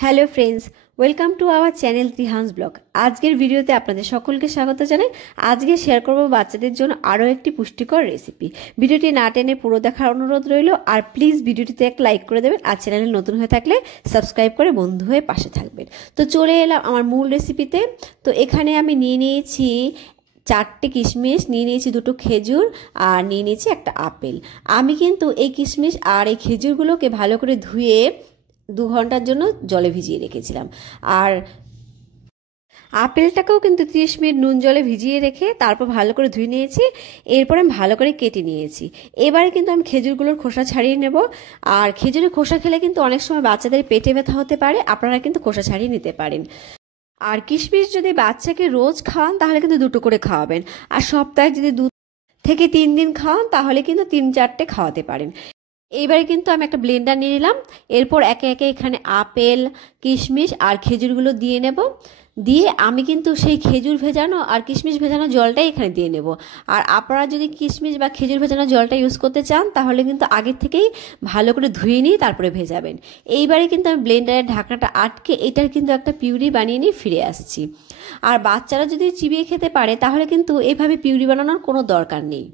Hello friends, welcome to our channel Trihans blog. আজকের ভিডিওতে আপনাদের সকলকে স্বাগত জানাই। আজকে শেয়ার করব বাচ্চাদের জন্য আরও একটি পুষ্টিকর রেসিপি। ভিডিওটি না টেনে পুরো দেখার অনুরোধ রইল। আর প্লিজ ভিডিওটিতে এক লাইক করে দেবেন, আর চ্যানেলে নতুন হয়ে থাকলে সাবস্ক্রাইব করে বন্ধু হয়ে পাশে থাকবেন। তো চলে এলাম আমার মূল রেসিপিতে। তো এখানে আমি নিয়ে নিয়েছি 4টে কিশমিশ, নিয়ে নিয়েছি 2টো খেজুর, আর নিয়ে নিয়েছি একটা আপেল। আমি কিন্তু এই কিশমিশ আর এই খেজুরগুলোকে ভালো করে ধুয়ে 2 ঘন্টার জন্য জলে ভিজিয়ে রেখেছিলাম। আর আপেলটাকেও কিন্তু 30 মিনিট নুন জলে ভিজিয়ে রেখে তারপর ভালো করে ধুয়ে নিয়েছি। এরপর আমি ভালো করে কেটে নিয়েছি। এবারে কিন্তু আমি খেজুরগুলোর খোসা ছাড়িয়ে নেব। আর খেজুরের খোসা খেলে কিন্তু অনেক সময় বাচ্চাদের পেটে ব্যথা হতে পারে, আপনারা কিন্তু খোসা ছাড়িয়ে নিতে পারেন। আর কিশমিশ যদি বাচ্চাকে রোজ খাওয়ান তাহলে কিন্তু 2টো করে খাওয়াবেন। আর সপ্তাহে যদি 2 থেকে 3 দিন খাওয়ান তাহলে কিন্তু 3-4টে খাওয়াতে পারেন। এইবারে কিন্তু আমি একটা ব্লেন্ডার নিয়ে নিলাম। এরপর একে একে এখানে আপেল, কিশমিশ আর খেজুরগুলো দিয়ে নেব। দিয়ে আমি কিন্তু সেই খেজুর ভেজানো আর কিশমিশ ভেজানো জলটাই এখানে দিয়ে নেব। আর আপনারা যদি কিশমিশ বা খেজুর ভেজানো জলটা ইউজ করতে চান তাহলে কিন্তু আগের থেকেই ভালো করে ধুয়ে নিয়ে তারপরে ভেজাবেন। এইবারে কিন্তু আমি ব্লেন্ডারের ঢাকনাটা আটকে এটার কিন্তু একটা পিউরি বানিয়ে নিয়ে ফিরে আসছি। আর বাচ্চারা যদি চিবিয়ে খেতে পারে তাহলে কিন্তু এভাবে পিউরি বানানোর কোনো দরকার নেই।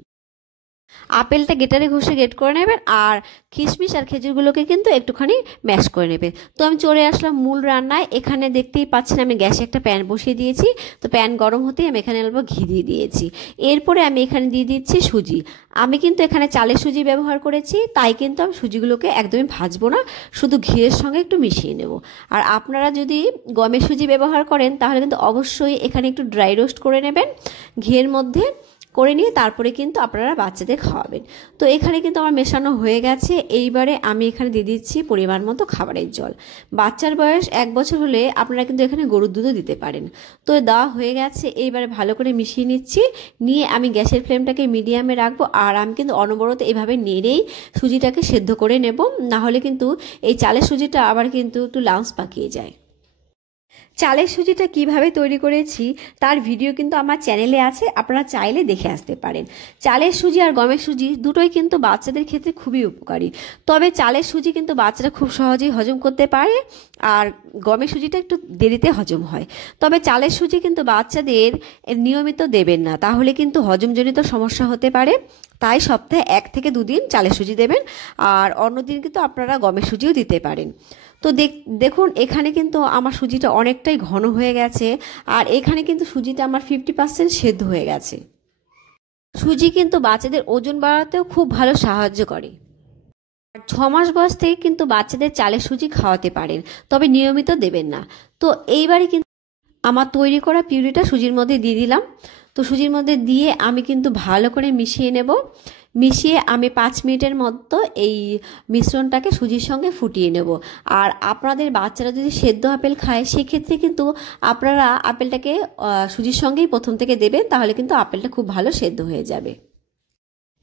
আপেলটা গেটারে ঘষে গ্রেট করে নেবেন, আর কিশমিশ আর খেজুরগুলোকে কিন্তু একটুখানি ম্যাশ করে নেবেন। তো আমি চলে আসলাম মূল রান্নায়। এখানে দেখতেই পাচ্ছেন আমি গ্যাসে একটা প্যান বসিয়ে দিয়েছি। তো প্যান গরম হতেই আমি এখানে অল্প ঘি দিয়ে দিয়েছি। এরপরে আমি এখানে দিয়ে দিচ্ছি সুজি। আমি কিন্তু এখানে চালের সুজি ব্যবহার করেছি, তাই কিন্তু আমি সুজিগুলোকে একদমই ভাজবো না, শুধু ঘিয়ের সঙ্গে একটু মিশিয়ে নেব। আর আপনারা যদি গমের সুজি ব্যবহার করেন তাহলে কিন্তু অবশ্যই এখানে একটু ড্রাই রোস্ট করে নেবেন ঘিয়ের মধ্যে করে নিয়ে তারপরে কিন্তু আপনারা বাচ্চাদের খাওয়াবেন। তো এখানে কিন্তু আমার মেশানো হয়ে গেছে। এইবারে আমি এখানে দিয়ে দিচ্ছি পরিমাণ মতো খাবারের জল। বাচ্চার বয়স 1 বছর হলে আপনারা কিন্তু এখানে গরুর দুধও দিতে পারেন। তো দেওয়া হয়ে গেছে। এইবারে ভালো করে মিশিয়ে নিচ্ছি। নিয়ে আমি গ্যাসের ফ্লেমটাকে মিডিয়ামে রাখবো। আর আমি কিন্তু অনবরত এভাবে নেড়েই সুজিটাকে সেদ্ধ করে নেব, না হলে কিন্তু এই চালের সুজিটা আবার কিন্তু একটু লাউঞ্জ পাকিয়ে যায়। চালের সুজিটা কিভাবে তৈরি করেছি তার ভিডিও কিন্তু আমার চ্যানেলে আছে, আপনারা চাইলে দেখে আসতে পারেন। চালের সুজি আর গমের সুজি দুটোই কিন্তু বাচ্চাদের ক্ষেত্রে খুবই উপকারী। তবে চালের সুজি কিন্তু বাচ্চারা খুব সহজেই হজম করতে পারে, আর গমের সুজিটা একটু দেরিতে হজম হয়। তবে চালের সুজি কিন্তু বাচ্চাদের নিয়মিত দেবেন না, তাহলে কিন্তু হজমজনিত সমস্যা হতে পারে। তাই সপ্তাহে 1 থেকে 2 দিন চালের সুজি দেবেন, আর অন্য দিন কিন্তু আপনারা গমের সুজিও দিতে পারেন। তো দেখুন এখানে কিন্তু আমার সুজিটা অনেকটাই ঘন হয়ে গেছে। আর এখানে কিন্তু সুজিটা আমার 50% সেদ্ধ হয়ে গেছে। সুজি কিন্তু বাচ্চাদের ওজন বাড়াতেও খুব ভালো সাহায্য করে। 6 মাস বয়স থেকে কিন্তু বাচ্চাদের চালের সুজি খাওয়াতে পারেন, তবে নিয়মিত দেবেন না। তো এইবারে কিন্তু আমার তৈরি করা পিউরিটা সুজির মধ্যে দিয়ে দিলাম। তো সুজির মধ্যে দিয়ে আমি কিন্তু ভালো করে মিশিয়ে নেব। মিশিয়ে আমি 5 মিনিটের মতো এই মিশ্রণটাকে সুজির সঙ্গে ফুটিয়ে নেব। আর আপনাদের বাচ্চারা যদি সেদ্ধ আপেল খায় সেক্ষেত্রে কিন্তু আপনারা আপেলটাকে সুজির সঙ্গেই প্রথম থেকে দেবেন, তাহলে কিন্তু আপেলটা খুব ভালো সেদ্ধ হয়ে যাবে।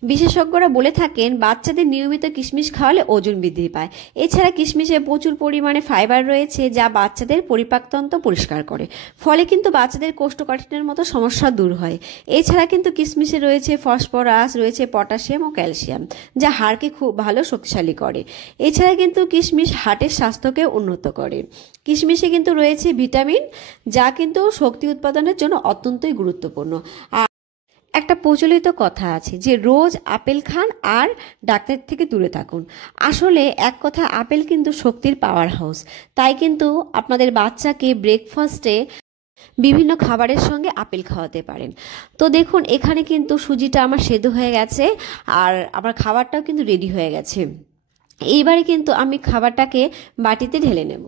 বিশেষজ্ঞরা বলে থাকেন বাচ্চাদের নিয়মিত কিশমিশ খাওয়ালে ওজন বৃদ্ধি পায়। এছাড়া কিশমিশে প্রচুর পরিমাণে ফাইবার রয়েছে যা বাচ্চাদের পরিপাকতন্ত্র পরিষ্কার করে, ফলে কিন্তু বাচ্চাদের কোষ্ঠকাঠিন্যের মতো সমস্যা দূর হয়। এছাড়া কিন্তু কিশমিশে রয়েছে ফসফরাস, রয়েছে পটাশিয়াম ও ক্যালসিয়াম, যা হাড়কে খুব ভালো শক্তিশালী করে। এছাড়া কিন্তু কিশমিশ হার্টের স্বাস্থ্যকে উন্নত করে। কিশমিশে কিন্তু রয়েছে ভিটামিন, যা কিন্তু শক্তি উৎপাদনের জন্য অত্যন্তই গুরুত্বপূর্ণ। একটা প্রচলিত কথা আছে যে রোজ আপেল খান আর ডাক্তার থেকে দূরে থাকুন। আসলে এক কথা, আপেল কিন্তু শক্তির পাওয়ার হাউস। তাই কিন্তু আপনাদের বাচ্চাকে ব্রেকফাস্টে বিভিন্ন খাবারের সঙ্গে আপেল খাওয়াতে পারেন। তো দেখুন এখানে কিন্তু সুজিটা আমার সেদ্ধ হয়ে গেছে, আর আমার খাবারটাও কিন্তু রেডি হয়ে গেছে। এইবারে কিন্তু আমি খাবারটাকে বাটিতে ঢেলে নেব।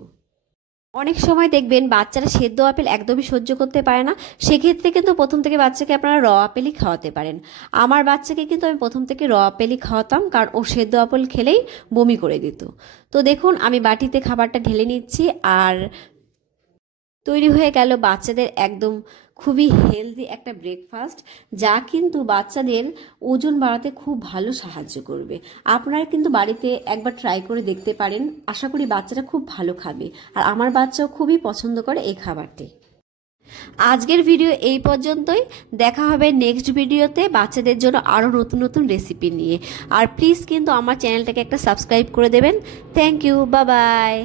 অনেক সময় দেখবেন বাচ্চারা সেদ্ধ আপেল একদমই সহ্য করতে পারে না, সেক্ষেত্রে কিন্তু প্রথম থেকে বাচ্চাকে আপনারা র আপেলই খাওয়াতে পারেন। আমার বাচ্চাকে কিন্তু আমি প্রথম থেকে র আপেলই খাওয়াতাম, কারণ ও সেদ্ধ আপেল খেলেই বমি করে দিত। তো দেখুন আমি বাটিতে খাবারটা ঢেলে নিচ্ছি, আর তৈরি হয়ে গেল বাচ্চাদের একদম খুবই হেলদি একটা ব্রেকফাস্ট, যা কিন্তু বাচ্চাদের ওজন বাড়াতে খুব ভালো সাহায্য করবে। আপনারা কিন্তু বাড়িতে একবার ট্রাই করে দেখতে পারেন। আশা করি বাচ্চারা খুব ভালো খাবে, আর আমার বাচ্চাও খুবই পছন্দ করে এই খাবারটি। আজকের ভিডিও এই পর্যন্তই। দেখা হবে নেক্সট ভিডিওতে বাচ্চাদের জন্য আরও নতুন নতুন রেসিপি নিয়ে। আর প্লিজ কিন্তু আমার চ্যানেলটাকে একটা সাবস্ক্রাইব করে দেবেন। Thank you, bye by.